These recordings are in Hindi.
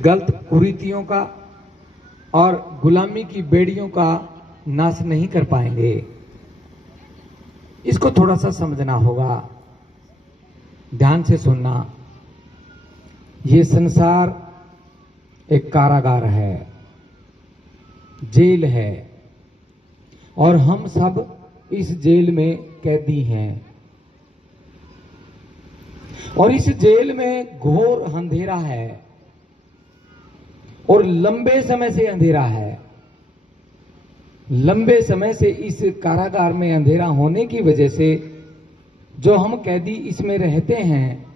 गलत कुरीतियों का और गुलामी की बेड़ियों का नाश नहीं कर पाएंगे। इसको थोड़ा सा समझना होगा, ध्यान से सुनना। ये संसार एक कारागार है, जेल है, और हम सब इस जेल में कैदी हैं। और इस जेल में घोर अंधेरा है और लंबे समय से अंधेरा है। लंबे समय से इस कारागार में अंधेरा होने की वजह से जो हम कैदी इसमें रहते हैं,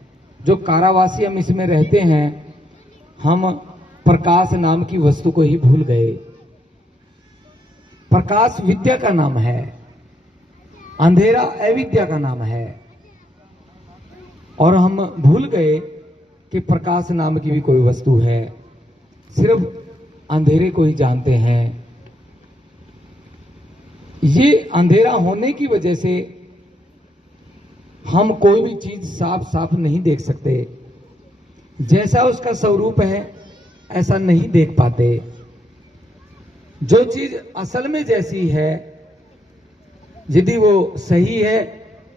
जो कारावासी हम इसमें रहते हैं, हम प्रकाश नाम की वस्तु को ही भूल गए। प्रकाश विद्या का नाम है, अंधेरा अविद्या का नाम है, और हम भूल गए कि प्रकाश नाम की भी कोई वस्तु है। सिर्फ अंधेरे को ही जानते हैं। ये अंधेरा होने की वजह से हम कोई भी चीज साफ साफ नहीं देख सकते। जैसा उसका स्वरूप है ऐसा नहीं देख पाते। जो चीज असल में जैसी है, यदि वो सही है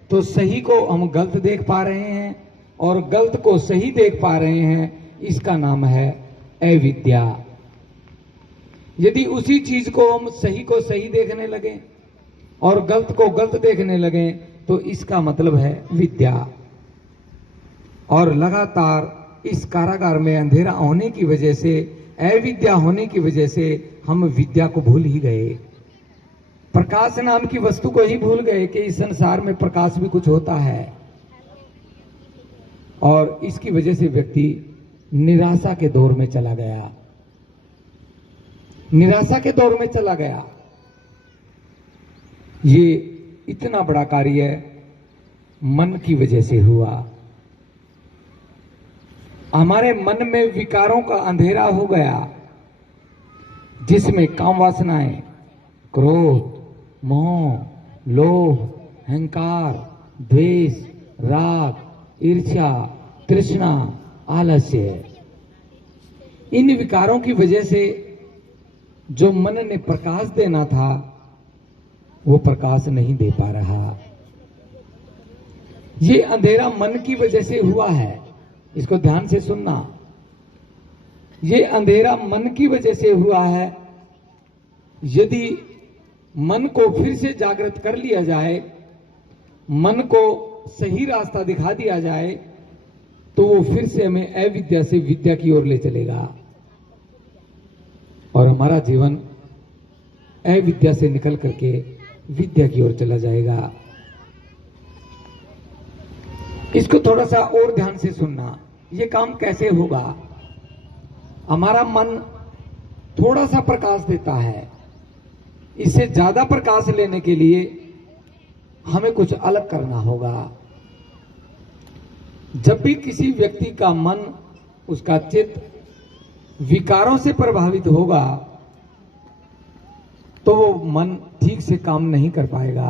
तो सही को हम गलत देख पा रहे हैं, और गलत को सही देख पा रहे हैं। इसका नाम है अविद्या। यदि उसी चीज को हम सही को सही देखने लगे और गलत को गलत देखने लगे तो इसका मतलब है विद्या। और लगातार इस कारागार में अंधेरा होने की वजह से, अविद्या होने की वजह से हम विद्या को भूल ही गए। प्रकाश नाम की वस्तु को ही भूल गए कि इस संसार में प्रकाश भी कुछ होता है। और इसकी वजह से व्यक्ति निराशा के दौर में चला गया। निराशा के दौर में चला गया। ये इतना बड़ा कार्य मन की वजह से हुआ। हमारे मन में विकारों का अंधेरा हो गया, जिसमें काम वासनाएं, क्रोध, मोह, लोभ, अहंकार, द्वेष, राग, ईर्ष्या, तृष्णा, आलस्य, इन विकारों की वजह से जो मन ने प्रकाश देना था वो प्रकाश नहीं दे पा रहा। ये अंधेरा मन की वजह से हुआ है। इसको ध्यान से सुनना। ये अंधेरा मन की वजह से हुआ है। यदि मन को फिर से जागृत कर लिया जाए, मन को सही रास्ता दिखा दिया जाए, तो वो फिर से हमें अविद्या से विद्या की ओर ले चलेगा और हमारा जीवन अविद्या से निकल करके विद्या की ओर चला जाएगा। इसको थोड़ा सा और ध्यान से सुनना। ये काम कैसे होगा? हमारा मन थोड़ा सा प्रकाश देता है। इससे ज्यादा प्रकाश लेने के लिए हमें कुछ अलग करना होगा। जब भी किसी व्यक्ति का मन, उसका चित्त विकारों से प्रभावित होगा तो वो मन ठीक से काम नहीं कर पाएगा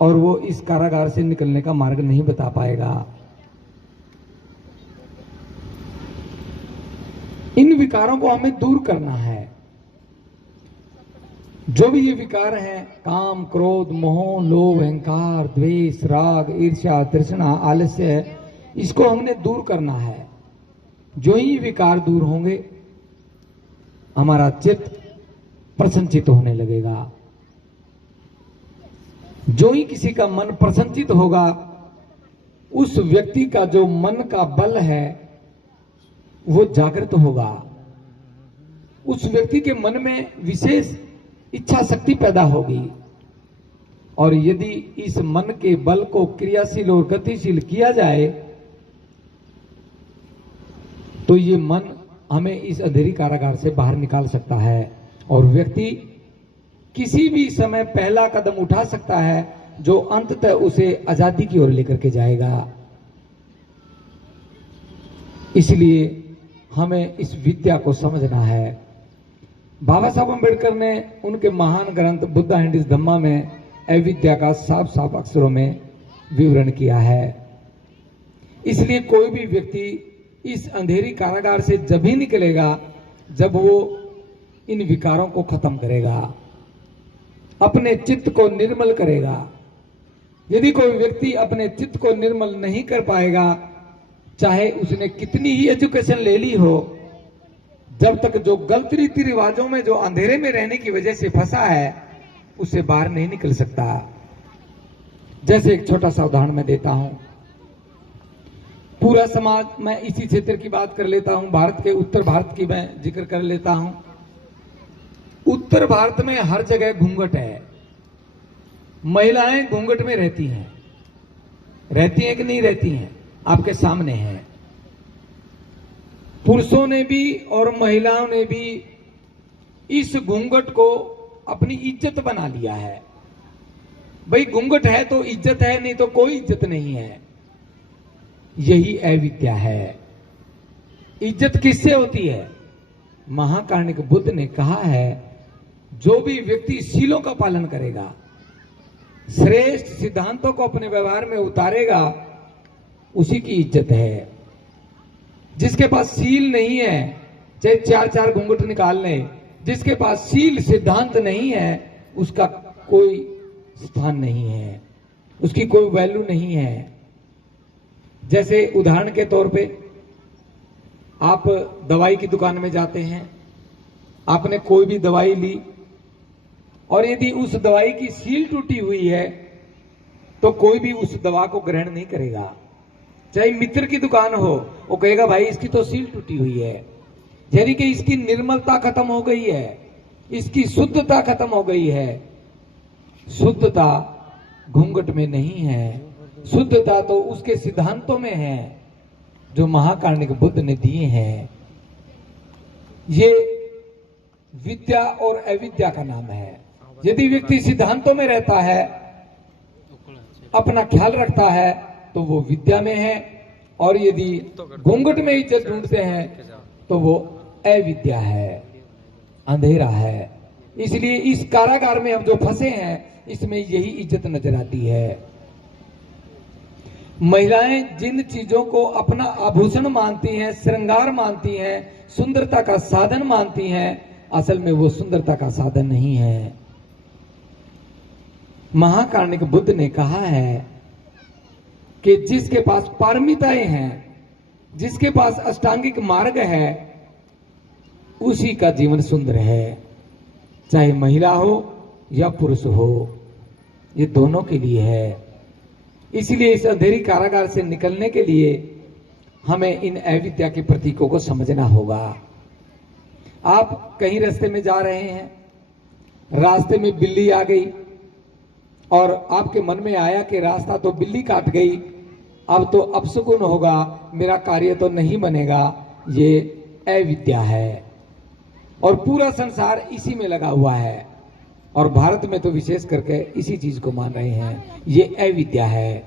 और वो इस कारागार से निकलने का मार्ग नहीं बता पाएगा। इन विकारों को हमें दूर करना है। जो भी ये विकार है, काम, क्रोध, मोह, लोभ, अहंकार, द्वेष, राग, ईर्ष्या, तृष्णा, आलस्य, इसको हमने दूर करना है। जो ही विकार दूर होंगे हमारा चित्त प्रसन्नचित होने लगेगा। जो ही किसी का मन प्रसन्नचित होगा, उस व्यक्ति का जो मन का बल है वो जागृत होगा। उस व्यक्ति के मन में विशेष इच्छा शक्ति पैदा होगी। और यदि इस मन के बल को क्रियाशील और गतिशील किया जाए तो ये मन हमें इस अंधेरी कारागार से बाहर निकाल सकता है और व्यक्ति किसी भी समय पहला कदम उठा सकता है जो अंततः उसे आजादी की ओर लेकर के जाएगा। इसलिए हमें इस विद्या को समझना है। बाबा साहब अम्बेडकर ने उनके महान ग्रंथ बुद्धा एंड हिज धम्मा में अविद्या का साफ साफ अक्षरों में विवरण किया है। इसलिए कोई भी व्यक्ति इस अंधेरी कारागार से जब ही निकलेगा जब वो इन विकारों को खत्म करेगा, अपने चित्त को निर्मल करेगा। यदि कोई व्यक्ति अपने चित्त को निर्मल नहीं कर पाएगा, चाहे उसने कितनी ही एजुकेशन ले ली हो, जब तक जो गलत रीति रिवाजों में, जो अंधेरे में रहने की वजह से फंसा है, उससे बाहर नहीं निकल सकता। जैसे एक छोटा सा उदाहरण मैं देता हूं। पूरा समाज, मैं इसी क्षेत्र की बात कर लेता हूं, भारत के उत्तर भारत की मैं जिक्र कर लेता हूं। उत्तर भारत में हर जगह घूंघट है। महिलाएं घूंघट में रहती हैं कि नहीं रहती हैं? आपके सामने है। पुरुषों ने भी और महिलाओं ने भी इस घूंघट को अपनी इज्जत बना लिया है। भाई घूंघट है तो इज्जत है, नहीं तो कोई इज्जत नहीं है। यही अविद्या है। इज्जत किससे होती है? महाकारुणिक बुद्ध ने कहा है, जो भी व्यक्ति शीलों का पालन करेगा, श्रेष्ठ सिद्धांतों को अपने व्यवहार में उतारेगा, उसी की इज्जत है। जिसके पास सील नहीं है, चाहे चार चार घूंघट निकाल ले, जिसके पास सील सिद्धांत नहीं है, उसका कोई स्थान नहीं है, उसकी कोई वैल्यू नहीं है। जैसे उदाहरण के तौर पे, आप दवाई की दुकान में जाते हैं, आपने कोई भी दवाई ली और यदि उस दवाई की सील टूटी हुई है तो कोई भी उस दवा को ग्रहण नहीं करेगा। चाहे मित्र की दुकान हो, वो कहेगा भाई इसकी तो सील टूटी हुई है, यानी कि इसकी निर्मलता खत्म हो गई है, इसकी शुद्धता खत्म हो गई है। शुद्धता घूंघट में नहीं है, शुद्धता तो उसके सिद्धांतों में है जो महाकारुणिक बुद्ध ने दिए हैं। ये विद्या और अविद्या का नाम है। यदि व्यक्ति सिद्धांतों में रहता है, अपना ख्याल रखता है, तो वो विद्या में है, और यदि घूंघट में इज्जत ढूंढते हैं तो वो अविद्या है, अंधेरा है। इसलिए इस कारागार में हम जो फंसे हैं, इसमें यही इज्जत नजर आती है। महिलाएं जिन चीजों को अपना आभूषण मानती हैं, श्रृंगार मानती हैं, सुंदरता का साधन मानती हैं, असल में वो सुंदरता का साधन नहीं है। महाकारुणिक बुद्ध ने कहा है कि जिसके पास पारमिताएं हैं, जिसके पास अष्टांगिक मार्ग है, उसी का जीवन सुंदर है। चाहे महिला हो या पुरुष हो, ये दोनों के लिए है। इसलिए इस अंधेरी कारागार से निकलने के लिए हमें इन अविद्या के प्रतीकों को समझना होगा। आप कहीं रास्ते में जा रहे हैं, रास्ते में बिल्ली आ गई और आपके मन में आया कि रास्ता तो बिल्ली काट गई, अब तो अपशकुन होगा, मेरा कार्य तो नहीं बनेगा। ये अविद्या है और पूरा संसार इसी में लगा हुआ है, और भारत में तो विशेष करके इसी चीज को मान रहे हैं। ये अविद्या है।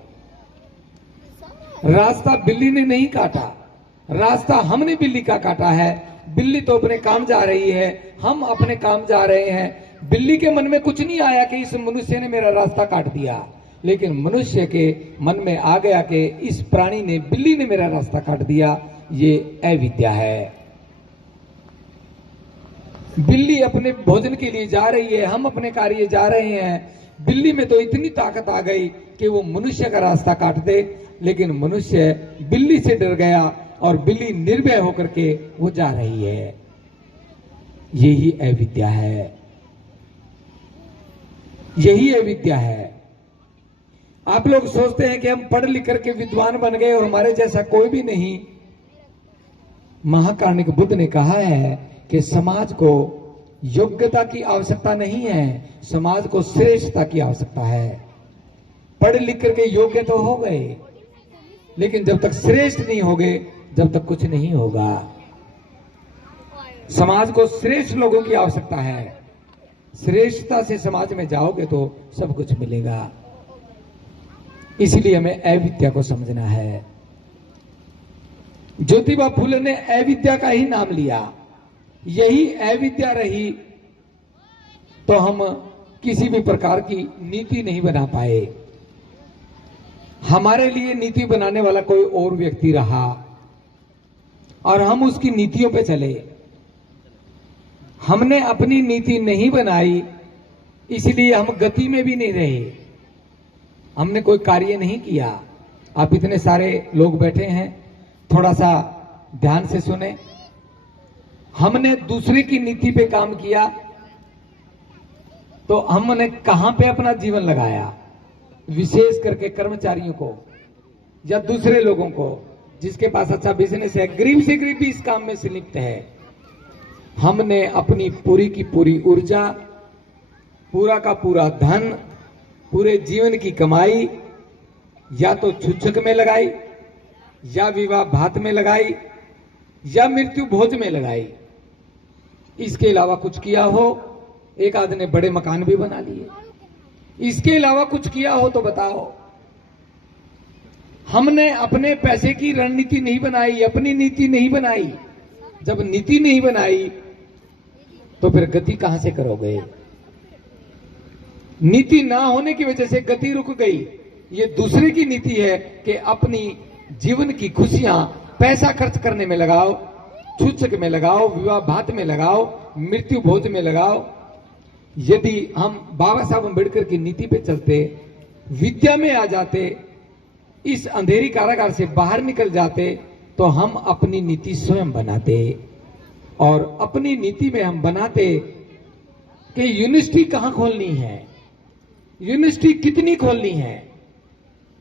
रास्ता बिल्ली ने नहीं काटा, रास्ता हमने बिल्ली का काटा है। बिल्ली तो अपने काम जा रही है, हम अपने काम जा रहे हैं। बिल्ली के मन में कुछ नहीं आया कि इस मनुष्य ने मेरा रास्ता काट दिया, लेकिन मनुष्य के मन में आ गया कि इस प्राणी ने, बिल्ली ने मेरा रास्ता काट दिया। ये अविद्या है। बिल्ली अपने भोजन के लिए जा रही है, हम अपने कार्य जा रहे हैं। बिल्ली में तो इतनी ताकत आ गई कि वो मनुष्य का रास्ता काट दे, लेकिन मनुष्य बिल्ली से डर गया और बिल्ली निर्भय होकर के वो जा रही है। यही अविद्या है, यही अविद्या है। आप लोग सोचते हैं कि हम पढ़ लिख करके विद्वान बन गए और हमारे जैसा कोई भी नहीं। महाकारुणिक बुद्ध ने कहा है कि समाज को योग्यता की आवश्यकता नहीं है, समाज को श्रेष्ठता की आवश्यकता है। पढ़ लिख करके योग्य तो हो गए, लेकिन जब तक श्रेष्ठ नहीं होगे, जब तक कुछ नहीं होगा। समाज को श्रेष्ठ लोगों की आवश्यकता है। श्रेष्ठता से समाज में जाओगे तो सब कुछ मिलेगा। इसलिए हमें अविद्या को समझना है। ज्योतिबा फुले ने अविद्या का ही नाम लिया। यही अविद्या रही तो हम किसी भी प्रकार की नीति नहीं बना पाए। हमारे लिए नीति बनाने वाला कोई और व्यक्ति रहा। और हम उसकी नीतियों पे चले। हमने अपनी नीति नहीं बनाई, इसलिए हम गति में भी नहीं रहे, हमने कोई कार्य नहीं किया। आप इतने सारे लोग बैठे हैं, थोड़ा सा ध्यान से सुने। हमने दूसरे की नीति पे काम किया तो हमने कहां पे अपना जीवन लगाया? विशेष करके कर्मचारियों को या दूसरे लोगों को जिसके पास अच्छा बिजनेस है, गरीब से गरीब भी इस काम में संलिप्त है। हमने अपनी पूरी की पूरी ऊर्जा, पूरा का पूरा धन, पूरे जीवन की कमाई या तो छुच्छक में लगाई, या विवाह भात में लगाई, या मृत्यु भोज में लगाई। इसके अलावा कुछ किया हो? एक आदमी ने बड़े मकान भी बना लिए। इसके अलावा कुछ किया हो तो बताओ। हमने अपने पैसे की रणनीति नहीं बनाई, अपनी नीति नहीं बनाई। जब नीति नहीं बनाई तो फिर गति कहां से करोगे? नीति ना होने की वजह से गति रुक गई। ये दूसरे की नीति है कि अपनी जीवन की खुशियां पैसा खर्च करने में लगाओ, छूछक में लगाओ, विवाह भात में लगाओ, मृत्यु भोज में लगाओ। यदि हम बाबा साहब अम्बेडकर की नीति पे चलते, विद्या में आ जाते, इस अंधेरी कारागार से बाहर निकल जाते, तो हम अपनी नीति स्वयं बनाते। और अपनी नीति में हम बनाते कि यूनिवर्सिटी कहां खोलनी है, यूनिवर्सिटी कितनी खोलनी है,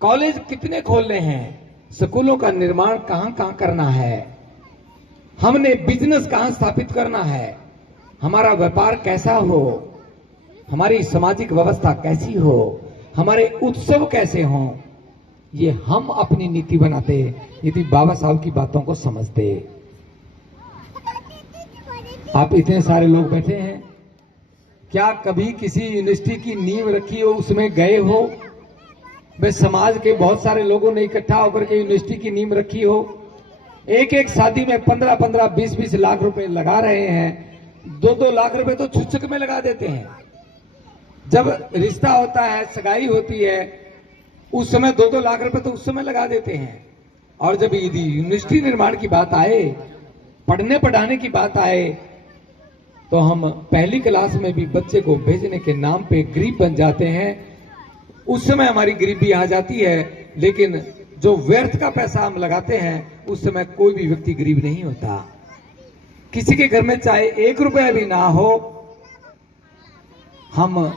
कॉलेज कितने खोलने हैं, स्कूलों का निर्माण कहां कहां करना है, हमने बिजनेस कहां स्थापित करना है, हमारा व्यापार कैसा हो, हमारी सामाजिक व्यवस्था कैसी हो, हमारे उत्सव कैसे हों। ये हम अपनी नीति बनाते यदि बाबा साहब की बातों को समझते। आप इतने सारे लोग बैठे हैं, क्या कभी किसी यूनिवर्सिटी की नींव रखी हो, उसमें गए हो? वे समाज के बहुत सारे लोगों ने इकट्ठा होकर के यूनिवर्सिटी की नींव रखी हो। एक एक शादी में 15-15, 20-20 लाख रुपए लगा रहे हैं। 2-2 लाख रुपए तो छुच्छक में लगा देते हैं। जब रिश्ता होता है, सगाई होती है, उस समय 2-2 लाख रुपए तो उस समय लगा देते हैं। और जब यदि यूनिवर्सिटी निर्माण की बात आए, पढ़ने पढ़ाने की बात आए, तो हम पहली क्लास में भी बच्चे को भेजने के नाम पे गरीब बन जाते हैं। उस समय हमारी गरीबी आ जाती है, लेकिन जो व्यर्थ का पैसा हम लगाते हैं उस समय कोई भी व्यक्ति गरीब नहीं होता। किसी के घर में चाहे 1 रुपया भी ना हो, हम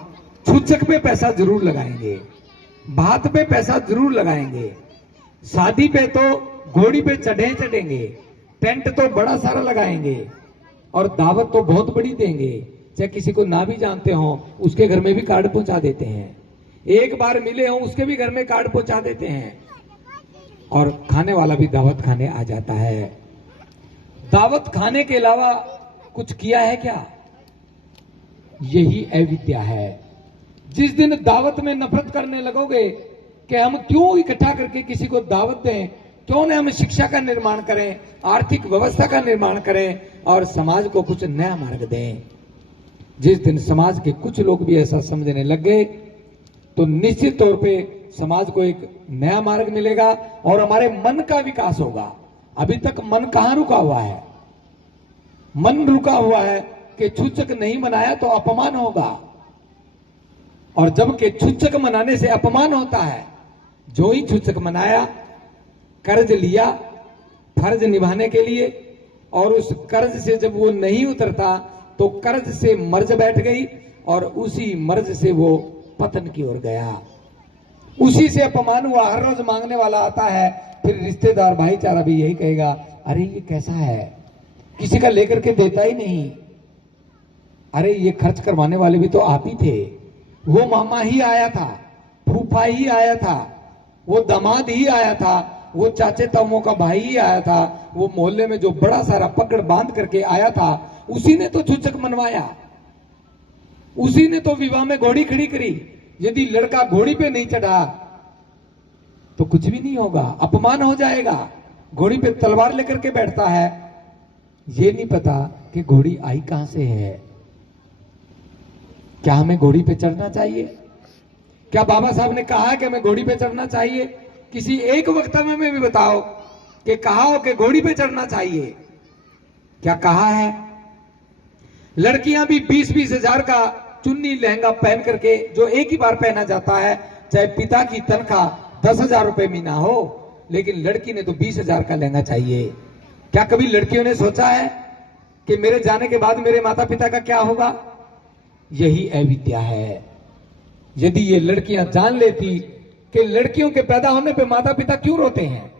छूछक पे पैसा जरूर लगाएंगे, भात पे पैसा जरूर लगाएंगे, शादी पे तो घोड़ी पे चढ़ेंगे, टेंट तो बड़ा सारा लगाएंगे और दावत तो बहुत बड़ी देंगे। चाहे किसी को ना भी जानते हो उसके घर में भी कार्ड पहुंचा देते हैं, एक बार मिले हो उसके भी घर में कार्ड पहुंचा देते हैं, और खाने वाला भी दावत खाने आ जाता है। दावत खाने के अलावा कुछ किया है क्या? यही अविद्या है। जिस दिन दावत में नफरत करने लगोगे कि हम क्यों इकट्ठा करके किसी को दावत दें, क्यों न हम शिक्षा का निर्माण करें, आर्थिक व्यवस्था का निर्माण करें और समाज को कुछ नया मार्ग दें। जिस दिन समाज के कुछ लोग भी ऐसा समझने लग गए तो निश्चित तौर पे समाज को एक नया मार्ग मिलेगा और हमारे मन का विकास होगा। अभी तक मन कहां रुका हुआ है? मन रुका हुआ है कि छूछक नहीं मनाया तो अपमान होगा, और जबकि छूछक मनाने से अपमान होता है। जो ही छूछक मनाया, कर्ज लिया फर्ज निभाने के लिए, और उस कर्ज से जब वो नहीं उतरता तो कर्ज से मर्ज बैठ गई और उसी मर्ज से वो पतन की ओर गया। उसी से अपमान हुआ। हर रोज मांगने वाला आता है, फिर रिश्तेदार भाईचारा भी यही कहेगा, अरे ये कैसा है, किसी का लेकर के देता ही नहीं, अरे ये खर्च करवाने वाले भी तो आप ही थे, वो मामा ही आया था, फूफा ही आया था, वो दामाद ही आया था, वो चाचे ताऊओं का भाई ही आया था, वो मोहल्ले में जो बड़ा सारा पकड़ बांध करके आया था, उसी ने तो छूछक मनवाया, उसी ने तो विवाह में घोड़ी खड़ी करी। यदि लड़का घोड़ी पे नहीं चढ़ा तो कुछ भी नहीं होगा, अपमान हो जाएगा। घोड़ी पे तलवार लेकर के बैठता है, ये नहीं पता कि घोड़ी आई कहां से है। क्या हमें घोड़ी पे चढ़ना चाहिए? क्या बाबा साहब ने कहा कि हमें घोड़ी पे चढ़ना चाहिए? किसी एक वक्तव्य में भी बताओ कि कहा हो कि घोड़ी पे चढ़ना चाहिए, क्या कहा है? लड़कियां भी 20-20 हजार का चुन्नी लहंगा पहन करके, जो एक ही बार पहना जाता है, चाहे पिता की तनख्वाह 10,000 रुपए महीना हो, लेकिन लड़की ने तो 20,000 का लहंगा चाहिए। क्या कभी लड़कियों ने सोचा है कि मेरे जाने के बाद मेरे माता पिता का क्या होगा? यही अविद्या है। यदि ये लड़कियां जान लेती कि लड़कियों के पैदा होने पे माता पिता क्यों रोते हैं,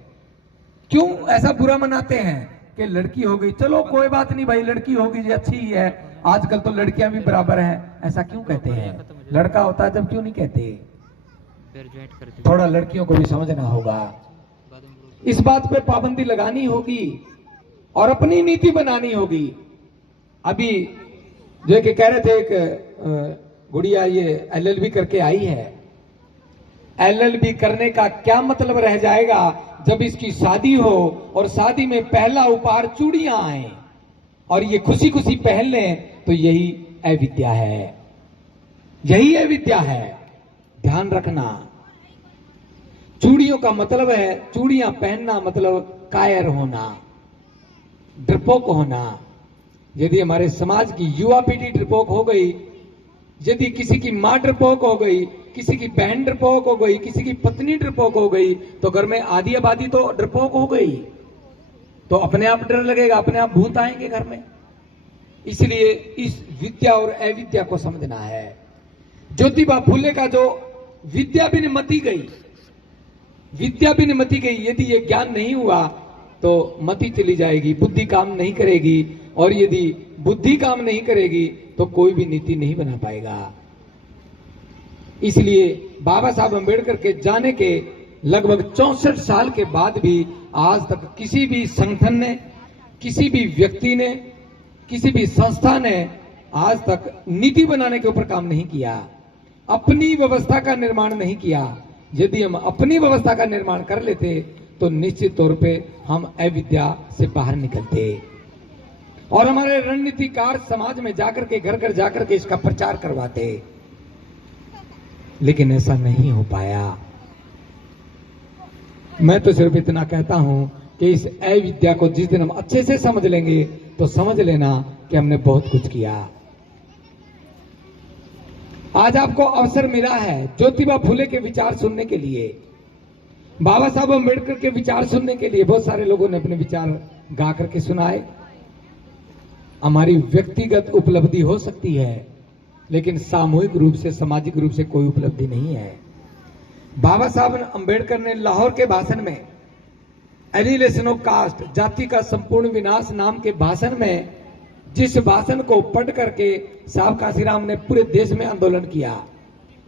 क्यों ऐसा बुरा मनाते हैं कि लड़की हो गई, चलो कोई बात नहीं भाई, लड़की होगी जी, अच्छी ही है, आजकल तो लड़कियां भी बराबर हैं, ऐसा क्यों कहते हैं? लड़का होता है जब क्यों नहीं कहते? थोड़ा लड़कियों को भी समझना होगा, इस बात पे पाबंदी लगानी होगी और अपनी नीति बनानी होगी। अभी जो कि कह रहे थे, एक गुड़िया ये LLB करके आई है, LLB करने का क्या मतलब रह जाएगा जब इसकी शादी हो और शादी में पहला उपहार चूड़ियां आए और ये खुशी खुशी पहन लें, तो यही अविद्या है, यही अविद्या है। ध्यान रखना, चूड़ियों का मतलब है, चूड़ियां पहनना मतलब कायर होना, डरपोक होना। यदि हमारे समाज की युवा पीढ़ी डरपोक हो गई, यदि किसी की मां डरपोक हो गई, किसी की बहन डरपोक हो गई, किसी की पत्नी डरपोक हो गई, तो घर में आधी आबादी तो डरपोक हो गई, तो अपने आप डर लगेगा, अपने आप भूत आएंगे घर में। इसलिए इस विद्या और अविद्या को समझना है। ज्योतिबा फुले का जो विद्या भी मती गई, विद्या भी मती गई, यदि ये ज्ञान नहीं हुआ तो मति चली जाएगी, बुद्धि काम नहीं करेगी, और यदि बुद्धि काम नहीं करेगी तो कोई भी नीति नहीं बना पाएगा। इसलिए बाबा साहब अम्बेडकर के जाने के लगभग 64 साल के बाद भी आज तक किसी भी संगठन ने, किसी भी व्यक्ति ने, किसी भी संस्था ने आज तक नीति बनाने के ऊपर काम नहीं किया, अपनी व्यवस्था का निर्माण नहीं किया। यदि हम अपनी व्यवस्था का निर्माण कर लेते तो निश्चित तौर पे हम अविद्या से बाहर निकलते और हमारे रणनीतिकार समाज में जाकर के, घर घर जाकर के इसका प्रचार करवाते, लेकिन ऐसा नहीं हो पाया। मैं तो सिर्फ इतना कहता हूं कि इस अविद्या को जिस दिन हम अच्छे से समझ लेंगे तो समझ लेना कि हमने बहुत कुछ किया। आज आपको अवसर मिला है ज्योतिबा फुले के विचार सुनने के लिए, बाबा साहब अम्बेडकर के विचार सुनने के लिए। बहुत सारे लोगों ने अपने विचार गा करके सुनाए। हमारी व्यक्तिगत उपलब्धि हो सकती है, लेकिन सामूहिक रूप से, सामाजिक रूप से कोई उपलब्धि नहीं है। बाबा साहब अम्बेडकर ने लाहौर के भाषण में एनिहिलेशन ऑफ कास्ट, जाति का संपूर्ण विनाश नाम के भाषण में, जिस भाषण को पढ़ करके साहब काशीराम ने पूरे देश में आंदोलन किया,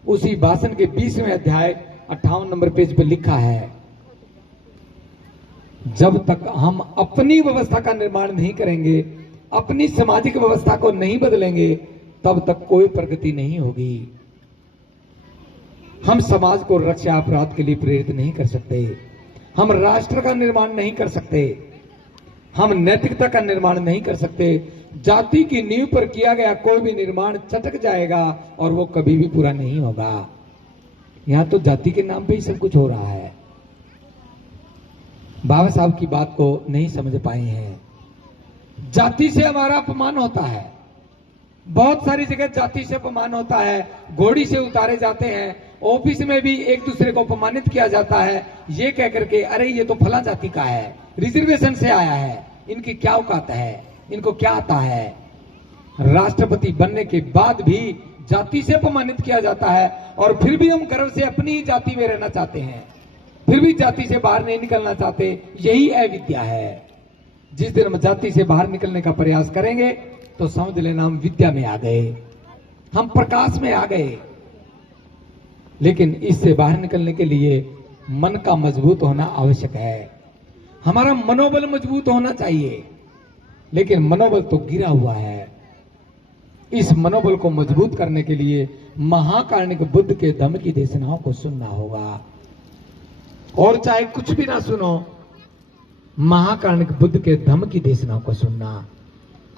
उसी भाषण के 20वें अध्याय 58 नंबर पेज पर लिखा है, जब तक हम अपनी व्यवस्था का निर्माण नहीं करेंगे, अपनी सामाजिक व्यवस्था को नहीं बदलेंगे, तब तक कोई प्रगति नहीं होगी। हम समाज को रक्षा अपराध के लिए प्रेरित नहीं कर सकते, हम राष्ट्र का निर्माण नहीं कर सकते, हम नैतिकता का निर्माण नहीं कर सकते। जाति की नींव पर किया गया कोई भी निर्माण चटक जाएगा और वो कभी भी पूरा नहीं होगा। यहां तो जाति के नाम पे ही सब कुछ हो रहा है। बाबा साहब की बात को नहीं समझ पाए हैं। जाति से हमारा अपमान होता है, बहुत सारी जगह जाति से अपमान होता है, घोड़ी से उतारे जाते हैं, ऑफिस में भी एक दूसरे को अपमानित किया जाता है, ये कह करके अरे ये तो फला जाति का है, रिजर्वेशन से आया है, इनकी क्या औकात है, इनको क्या आता है। राष्ट्रपति बनने के बाद भी जाति से अपमानित किया जाता है और फिर भी हम गर्व से अपनी ही जाति में रहना चाहते हैं, फिर भी जाति से बाहर नहीं निकलना चाहते। यही अविद्या है। जिस दिन हम जाति से बाहर निकलने का प्रयास करेंगे तो समझ लेना हम विद्या में आ गए, हम प्रकाश में आ गए। लेकिन इससे बाहर निकलने के लिए मन का मजबूत होना आवश्यक है, हमारा मनोबल मजबूत होना चाहिए, लेकिन मनोबल तो गिरा हुआ है। इस मनोबल को मजबूत करने के लिए महाकारुणिक बुद्ध के धम्म की देशनाओं को सुनना होगा, और चाहे कुछ भी ना सुनो, महाकारुणिक बुद्ध के धम्म की देशनाओं को सुनना,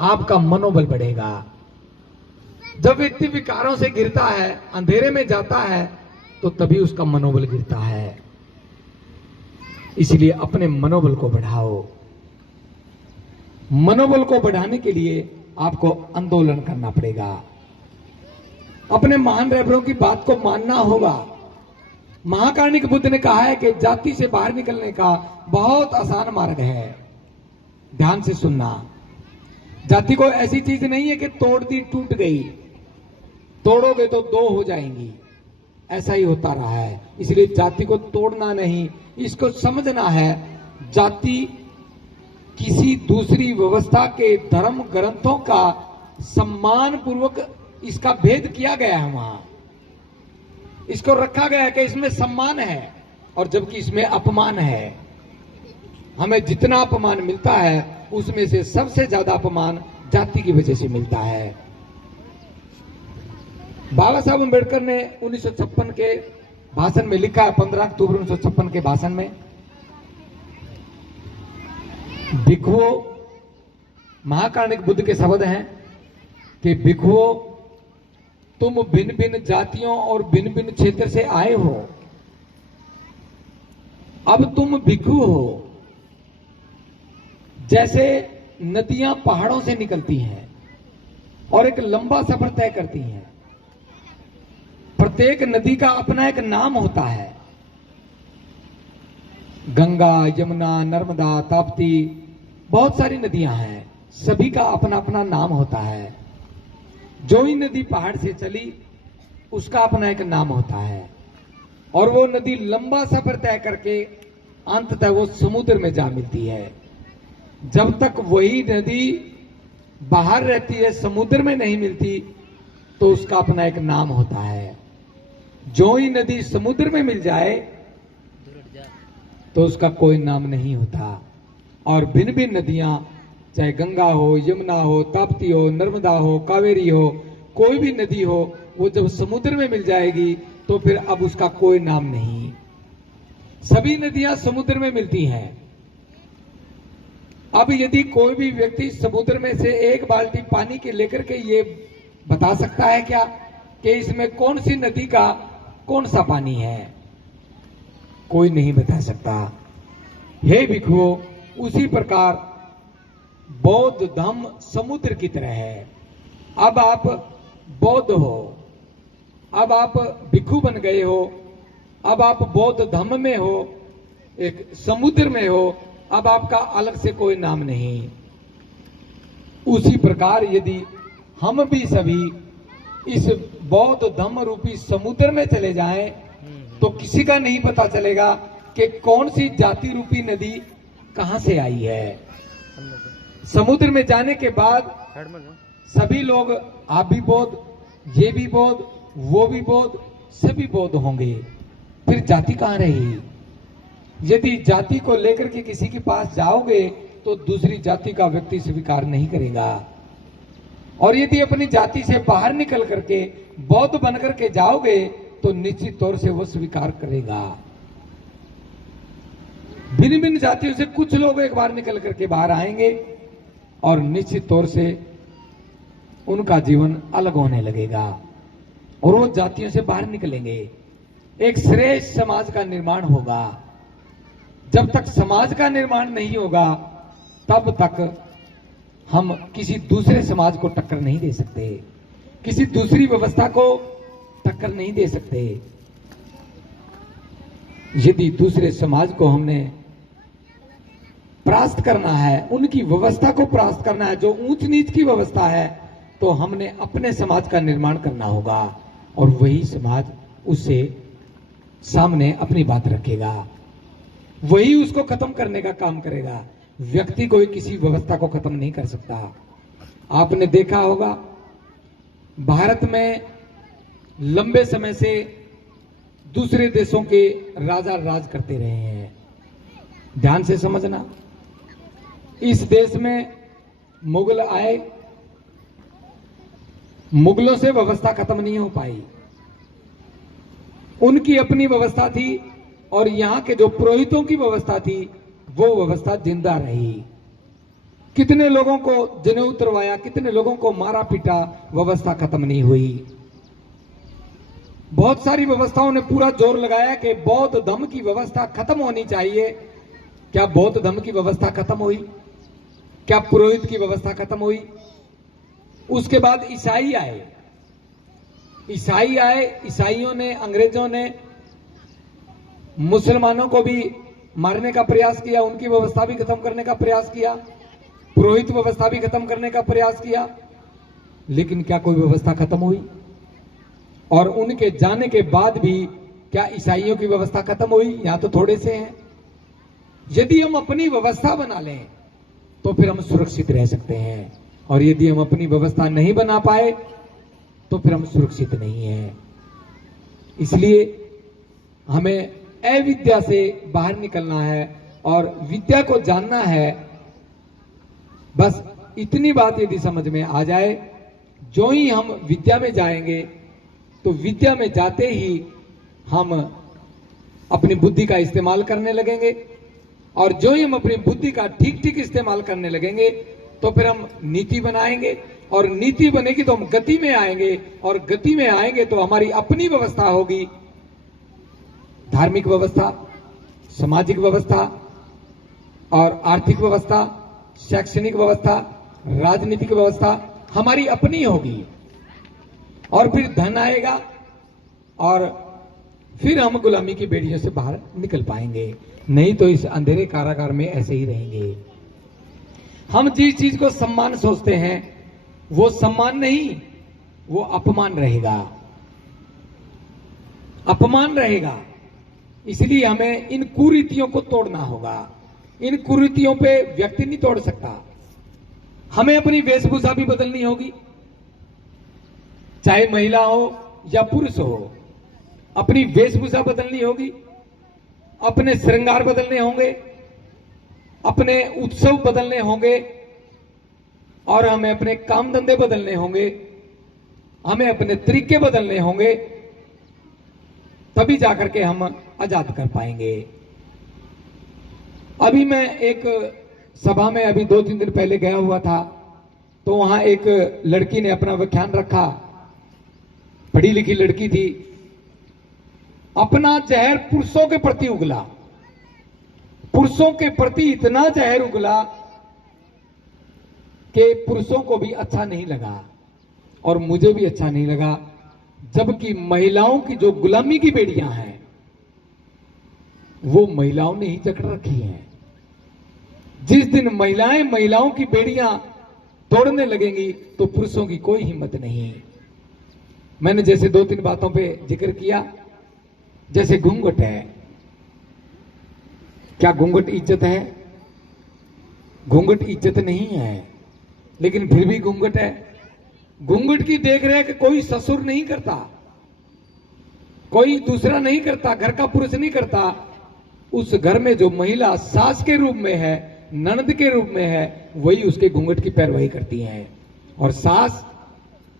आपका मनोबल बढ़ेगा। जब व्यक्ति विकारों से गिरता है, अंधेरे में जाता है, तो तभी उसका मनोबल गिरता है। इसलिए अपने मनोबल को बढ़ाओ। मनोबल को बढ़ाने के लिए आपको आंदोलन करना पड़ेगा। अपने महान रहबरों की बात को मानना होगा। महाकारुणिक बुद्ध ने कहा है कि जाति से बाहर निकलने का बहुत आसान मार्ग है। ध्यान से सुनना, जाति को ऐसी चीज नहीं है कि तोड़ दी टूट गई, तोड़ोगे तो दो हो जाएंगी, ऐसा ही होता रहा है। इसलिए जाति को तोड़ना नहीं, इसको समझना है। जाति किसी दूसरी व्यवस्था के धर्म ग्रंथों का सम्मान पूर्वक इसका भेद किया गया है, वहां इसको रखा गया है कि इसमें सम्मान है और जबकि इसमें अपमान है। हमें जितना अपमान मिलता है उसमें से सबसे ज्यादा अपमान जाति की वजह से मिलता है। बाबा साहब अम्बेडकर ने 1956 के भाषण में लिखा है, 15 अक्टूबर 1956 के भाषण में, भिक्षुओं, महाकारुणिक बुद्ध के शब्द हैं कि भिक्षुओं, तुम भिन्न भिन्न जातियों और भिन्न भिन्न क्षेत्र से आए हो। अब तुम भिक्षु हो। जैसे नदियां पहाड़ों से निकलती हैं और एक लंबा सफर तय करती हैं, प्रत्येक नदी का अपना एक नाम होता है। गंगा, यमुना, नर्मदा, ताप्ती, बहुत सारी नदियां हैं, सभी का अपना अपना नाम होता है। जो ही नदी पहाड़ से चली उसका अपना एक नाम होता है और वो नदी लंबा सफर तय करके अंततः वो समुद्र में जा मिलती है। जब तक वही नदी बाहर रहती है, समुद्र में नहीं मिलती, तो उसका अपना एक नाम होता है। जो ही नदी समुद्र में मिल जाए तो उसका कोई नाम नहीं होता। और भिन्न भिन्न नदियां, चाहे गंगा हो, यमुना हो, ताप्ती हो, नर्मदा हो, कावेरी हो, कोई भी नदी हो, वो जब समुद्र में मिल जाएगी तो फिर अब उसका कोई नाम नहीं। सभी नदियां समुद्र में मिलती हैं। अब यदि कोई भी व्यक्ति समुद्र में से एक बाल्टी पानी के लेकर के ये बता सकता है क्या कि इसमें कौन सी नदी का कौन सा पानी है? कोई नहीं बता सकता। हे भिक्षुओं, उसी प्रकार बौद्ध धम्म समुद्र की तरह है। अब आप बौद्ध हो, अब आप भिक्षु बन गए हो, अब आप बौद्ध धम्म में हो, एक समुद्र में हो, अब आपका अलग से कोई नाम नहीं। उसी प्रकार यदि हम भी सभी इस बौद्ध धम्म रूपी समुद्र में चले जाएं तो किसी का नहीं पता चलेगा कि कौन सी जाति रूपी नदी कहां से आई है। समुद्र में जाने के बाद सभी लोग, आप भी बौद्ध, ये भी बौद्ध, वो भी बौद्ध, सभी बौद्ध होंगे। फिर जाति कहां रही? यदि जाति को लेकर के किसी के पास जाओगे तो दूसरी जाति का व्यक्ति स्वीकार नहीं करेगा। और यदि अपनी जाति से बाहर निकल करके बौद्ध बनकर के जाओगे तो निश्चित तौर से वो स्वीकार करेगा। भिन्न भिन्न जातियों से कुछ लोग एक बार निकल करके बाहर आएंगे और निश्चित तौर से उनका जीवन अलग होने लगेगा और वो जातियों से बाहर निकलेंगे। एक श्रेष्ठ समाज का निर्माण होगा। जब तक समाज का निर्माण नहीं होगा तब तक हम किसी दूसरे समाज को टक्कर नहीं दे सकते, किसी दूसरी व्यवस्था को टक्कर नहीं दे सकते। यदि दूसरे समाज को हमने परास्त करना है, उनकी व्यवस्था को परास्त करना है, जो ऊंच नीच की व्यवस्था है, तो हमने अपने समाज का निर्माण करना होगा और वही समाज उससे सामने अपनी बात रखेगा, वही उसको खत्म करने का काम करेगा। व्यक्ति कोई किसी व्यवस्था को खत्म नहीं कर सकता। आपने देखा होगा भारत में लंबे समय से दूसरे देशों के राजा राज करते रहे हैं। ध्यान से समझना, इस देश में मुगल आए, मुगलों से व्यवस्था खत्म नहीं हो पाई, उनकी अपनी व्यवस्था थी और यहां के जो पुरोहितों की व्यवस्था थी वो व्यवस्था जिंदा रही। कितने लोगों को जनेऊ उतरवाया, कितने लोगों को मारा पीटा, व्यवस्था खत्म नहीं हुई। बहुत सारी व्यवस्थाओं ने पूरा जोर लगाया कि बौद्ध धम्म की व्यवस्था खत्म होनी चाहिए, क्या बौद्ध धर्म की व्यवस्था खत्म हुई? क्या पुरोहित की व्यवस्था खत्म हुई? उसके बाद ईसाई आए, ईसाइयों ने, अंग्रेजों ने मुसलमानों को भी मारने का प्रयास किया, उनकी व्यवस्था भी खत्म करने का प्रयास किया, पुरोहित व्यवस्था भी खत्म करने का प्रयास किया, लेकिन क्या कोई व्यवस्था खत्म हुई? और उनके जाने के बाद भी क्या ईसाइयों की व्यवस्था खत्म हुई? यहां तो थोड़े से हैं। यदि हम अपनी व्यवस्था बना लें तो फिर हम सुरक्षित रह सकते हैं, और यदि हम अपनी व्यवस्था नहीं बना पाए तो फिर हम सुरक्षित नहीं हैं। इसलिए हमें अविद्या से बाहर निकलना है और विद्या को जानना है। बस इतनी बात यदि समझ में आ जाए, जो ही हम विद्या में जाएंगे तो विद्या में जाते ही हम अपनी बुद्धि का इस्तेमाल करने लगेंगे, और जो ही हम अपनी बुद्धि का ठीक ठीक इस्तेमाल करने लगेंगे तो फिर हम नीति बनाएंगे, और नीति बनेगी तो हम गति में आएंगे, और गति में आएंगे तो हमारी अपनी व्यवस्था होगी, धार्मिक व्यवस्था, सामाजिक व्यवस्था और आर्थिक व्यवस्था, शैक्षणिक व्यवस्था, राजनीतिक व्यवस्था हमारी अपनी होगी, और फिर धन आएगा और फिर हम गुलामी की बेड़ियों से बाहर निकल पाएंगे। नहीं तो इस अंधेरे कारागार में ऐसे ही रहेंगे। हम जिस चीज को सम्मान सोचते हैं वो सम्मान नहीं, वो अपमान रहेगा, अपमान रहेगा। इसलिए हमें इन कुरीतियों को तोड़ना होगा। इन कुरीतियों पे व्यक्ति नहीं तोड़ सकता। हमें अपनी वेशभूषा भी बदलनी होगी, चाहे महिला हो या पुरुष हो, अपनी वेशभूषा बदलनी होगी, अपने श्रृंगार बदलने होंगे, अपने उत्सव बदलने होंगे, और हमें अपने काम धंधे बदलने होंगे, हमें अपने तरीके बदलने होंगे, तभी जाकर के हम आजाद कर पाएंगे। अभी मैं एक सभा में अभी 2-3 दिन पहले गया हुआ था, तो वहां एक लड़की ने अपना व्याख्यान रखा, पढ़ी लिखी लड़की थी। अपना जहर पुरुषों के प्रति उगला, पुरुषों के प्रति इतना जहर उगला कि पुरुषों को भी अच्छा नहीं लगा और मुझे भी अच्छा नहीं लगा। जबकि महिलाओं की जो गुलामी की बेड़ियां हैं वो महिलाओं ने ही जकड़ रखी हैं। जिस दिन महिलाओं की बेड़ियां तोड़ने लगेंगी तो पुरुषों की कोई हिम्मत नहीं। मैंने जैसे 2-3 बातों पे जिक्र किया, जैसे घूंघट है। क्या घूंघट इज्जत है? घूंघट इज्जत नहीं है, लेकिन फिर भी घूंघट है। घूंघट की देख रेख कोई ससुर नहीं करता, कोई दूसरा नहीं करता, घर का पुरुष नहीं करता। उस घर में जो महिला सास के रूप में है, ननद के रूप में है, वही उसके घूंघट की पैरवाही करती है। और सास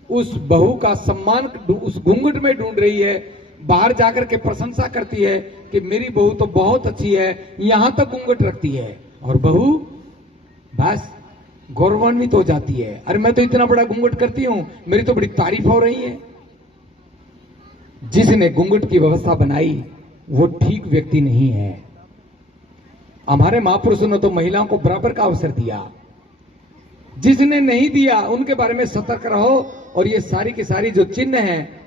उस बहू का सम्मान उस घूंघट में ढूंढ रही है, बाहर जाकर के प्रशंसा करती है कि मेरी बहू तो बहुत अच्छी है, यहां तक घूंघट रखती है। और बहू बस गौरवान्वित हो जाती है, अरे मैं तो इतना बड़ा घूंघट करती हूं, मेरी तो बड़ी तारीफ हो रही है। जिसने घूंघट की व्यवस्था बनाई वो ठीक व्यक्ति नहीं है। हमारे महापुरुषों ने तो महिलाओं को बराबर का अवसर दिया। जिसने नहीं दिया उनके बारे में सतर्क रहो। और ये सारी की सारी जो चिन्ह हैं,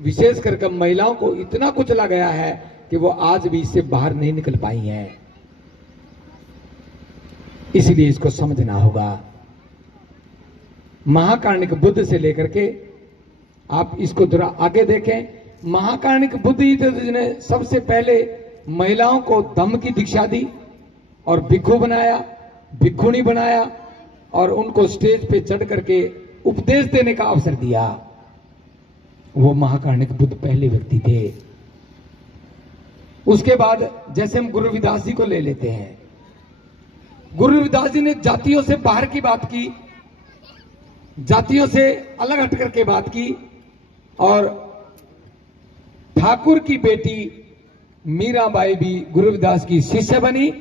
विशेष करके महिलाओं को इतना कुचला गया है कि वो आज भी इससे बाहर नहीं निकल पाई हैं। इसलिए इसको समझना होगा। महाकार्णिक बुद्ध से लेकर के आप इसको थोड़ा आगे देखें। महाकार्णिक बुद्ध ही थे जिन्होंने सबसे पहले महिलाओं को धम्म की दीक्षा दी और भिक्षु बनाया, भिक्षुणी बनाया, और उनको स्टेज पे चढ़ करके उपदेश देने का अवसर दिया। वो महाकार्णिक बुद्ध पहले व्यक्ति थे। उसके बाद जैसे हम गुरु रविदास जी को ले लेते हैं, गुरु रविदास जी ने जातियों से बाहर की बात की, जातियों से अलग हट करके बात की, और ठाकुर की बेटी मीराबाई भी गुरु रविदास की शिष्य बनी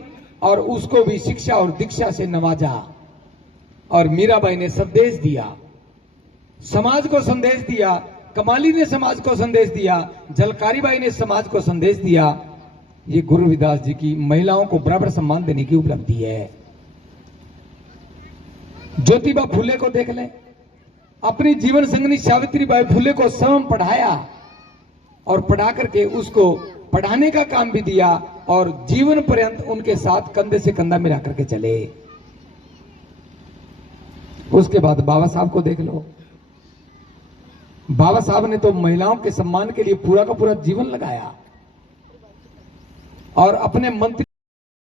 और उसको भी शिक्षा और दीक्षा से नवाजा। और मीराबाई ने संदेश दिया, समाज को संदेश दिया। कमाली ने समाज को संदेश दिया, झलकारी बाई ने समाज को संदेश दिया ये गुरु रविदास जी की महिलाओं को बराबर सम्मान देने की उपलब्धि है। ज्योतिबा फुले को देख लें, अपनी जीवन संगनी सावित्रीबाई फुले को स्वयं पढ़ाया और पढ़ा करके उसको पढ़ाने का काम भी दिया और जीवन पर्यंत उनके साथ कंधे से कंधा मिला करके चले। उसके बाद बाबा साहब को देख लो, बाबा साहब ने तो महिलाओं के सम्मान के लिए पूरा का पूरा जीवन लगाया और अपने मंत्री